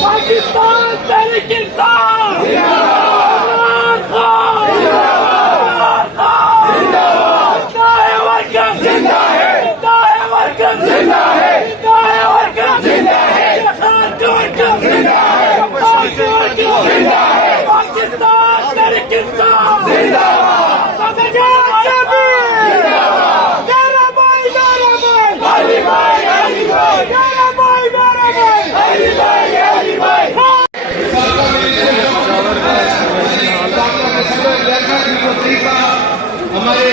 पाकिस्तान तहरीक इंसाफ जिंदा है, जिंदा है, जिंदा है, जिंदा है, पाकिस्तान तहरीक इंसाफ जिंदाबाद, मेरा भाई अली भाई, अली भाई, मेरा भाई, अली भाई, अली भाई। हमारे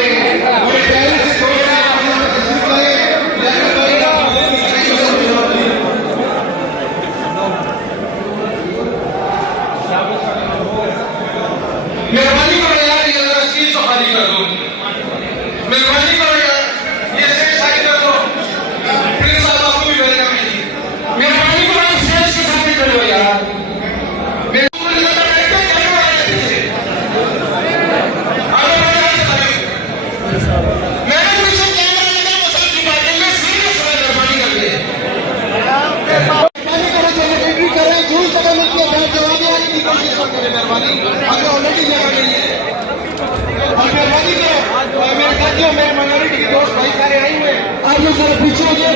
मेहरबानी करो यार, ये जरा सीट तो खाली कर दो। मेहरबानी करो यार, ये सीट खाली कर दो। प्लीज साहब आपको भी वेलकम है जी। मेहरबानी करो इस सीट की खाली कर दो यार। मेरे माइनॉरिटी के दोस्त भाई सारे आए हुए, आप लोग जरा पीछे हो जाए।